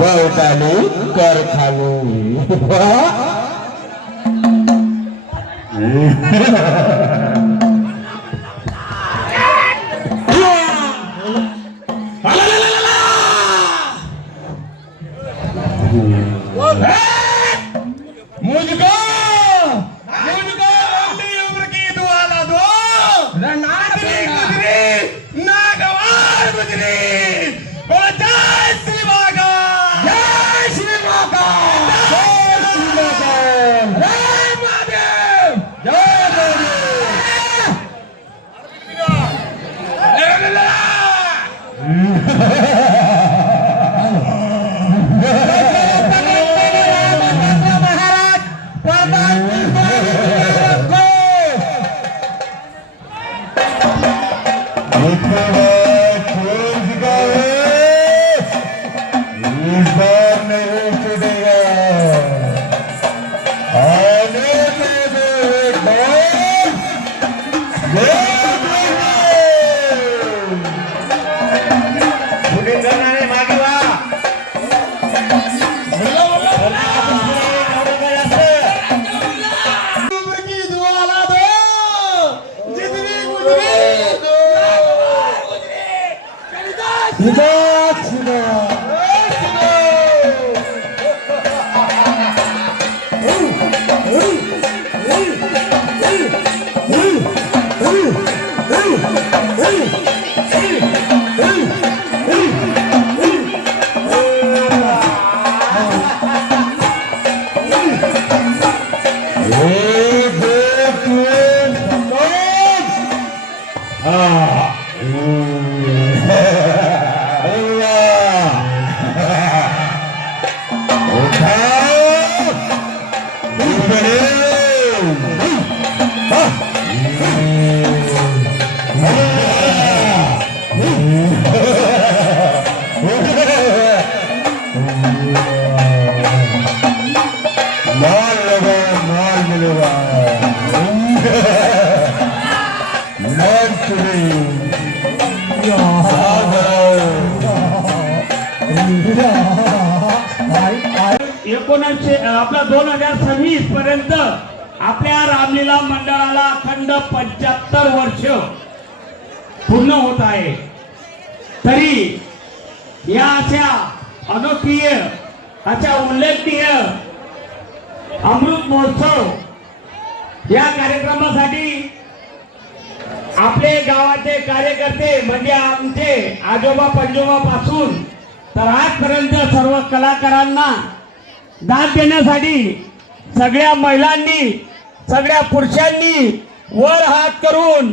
गवताने कर खालो मुझको अपनी उम्र की दुआ ला दो गुजरी नागवार गुजरी बोलो जय श्री मागा जय श्री मागा जय श्री मागा जय महादेव जय आपला 2026 पर्यंत आपल्या रामलीला मंडळाला अखंड 75 वर्ष पूर्ण होत आहे। तरी या अशा अनोखीय अशा उल्लेखनीय अमृत महोत्सव या कार्यक्रमासाठी आपले गावाचे कार्यकर्ते म्हणजे आमचे आजोबा पंजोबा पासून तर आजपर्यंत सर्व कलाकारांना दाद देण्यासाठी सगळ्या महिलांनी सगळ्या पुरुषांनी वर हात करून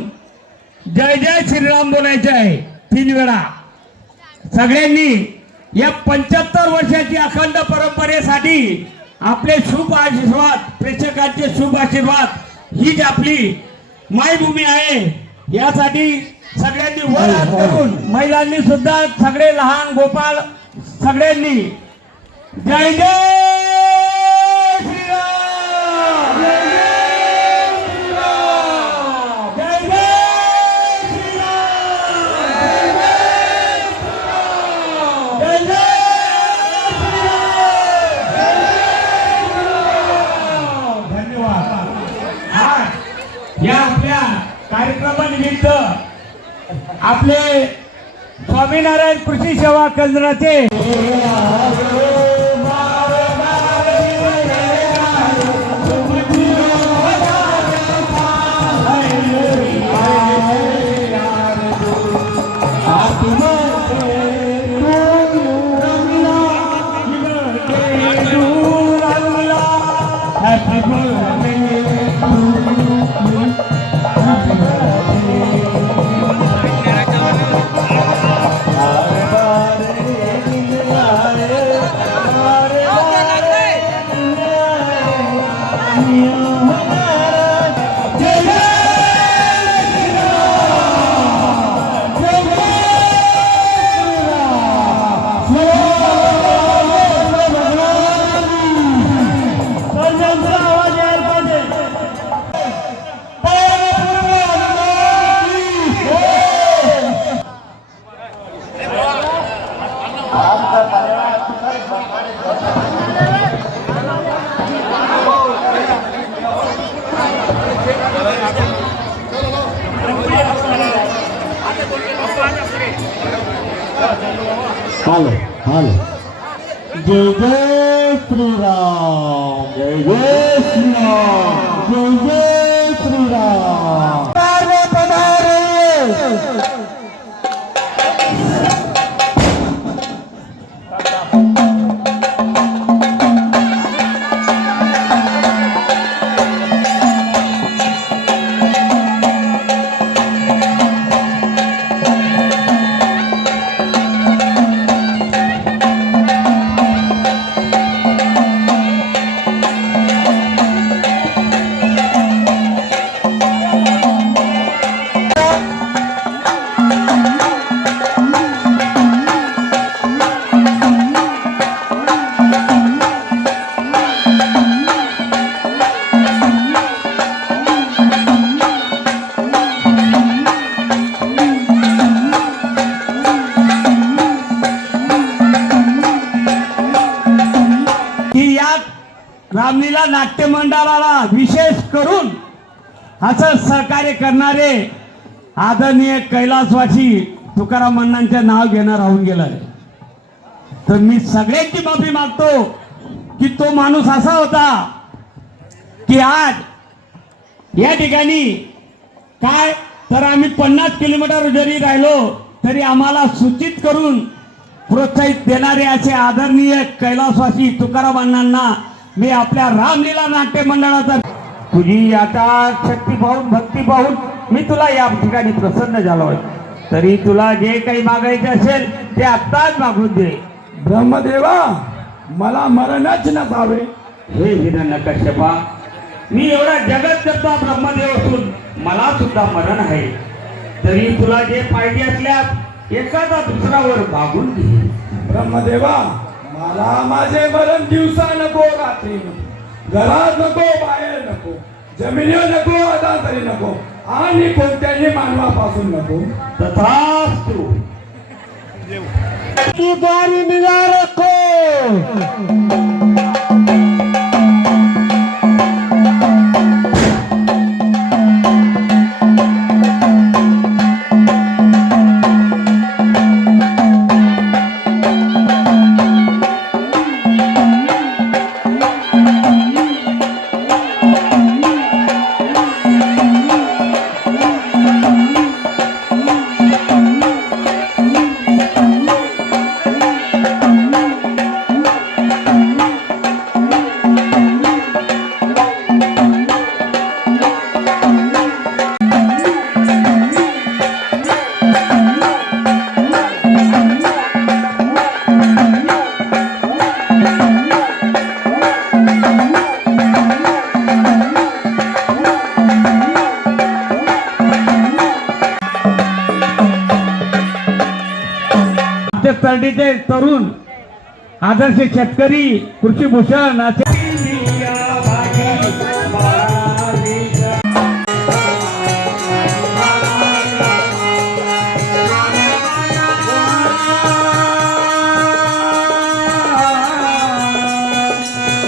जय जय श्रीराम बोलायचे आहे 3 वेळा। सगळ्यांनी या 75 वर्षाची अखंड परंपरेसाठी आपले शुभ आशीर्वाद प्रेक्षकांचे शुभ आशीर्वाद हीच आपली मायभूमी आहे यासाठी सगळ्यांनी वर हात करून महिलांनी सुद्धा सगळे लहान गोपाळ सगळ्यांनी जय जय श्रीराम जय जय श्रीराम जय जय श्रीराम। धन्यवाद। या आपल्या कार्यक्रमानिमित्त आपले स्वामीनारायण कृषी सेवा केंद्राचे हालो हालो जय जय श्रीराम जय जय श्रीराम जय जय श्रीराम रामलीला नाट्य मंडळाला विशेष करून असं सहकार्य करणारे आदरणीय कैलासवासी तुकाराम अण्णांचे नाव घेणं राहून गेलंय. तर मी सगळ्यांची माफी मागतो की तो माणूस असा होता की आज या ठिकाणी काय तर आम्ही 50 किलोमीटर जरी राहिलो तरी आम्हाला सूचित करून प्रोत्साहित देणारे असे आदरणीय कैलासवासी तुकाराम अण्णांना मी आपल्या रामलीला नाट्य मंडळाचा तुझी आता शक्ती पाहून भक्ती पाहून मी तुला या ठिकाणी प्रसन्न झालोय. तरी तुला जे काही मागायचे असेल ते आत्ताच मागून दे. ब्रह्मदेवा मला मरणच नसावे. हे हिरण्यकश्यपा, मी एवढा जगत करता ब्रह्मदेव असून मला सुद्धा मरण आहे. तरी तुला जे पाहिजे असल्यास एखादा दुसरावर मागून घे. ब्रह्मदेवा मला माझे मरण दिवसा नको, रात्री नको, घरात नको, बाहेर नको, जमिनीवर नको, आता तरी नको आणि कोणत्याही मानवापासून नको. तथास्तु. की द्वारी निगा रखो तर्डीचे तरुण आदर्श शेतकरी कृषीभूषण असे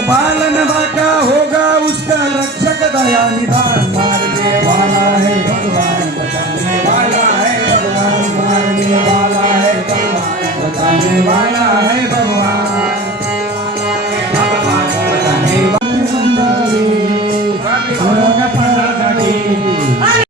पालन बाका होगा उसका रक्षक दया निधान मारने वाला है भगवान, बचाने वाला है भगवान, मारने वाला है भगवान, बचाने वाला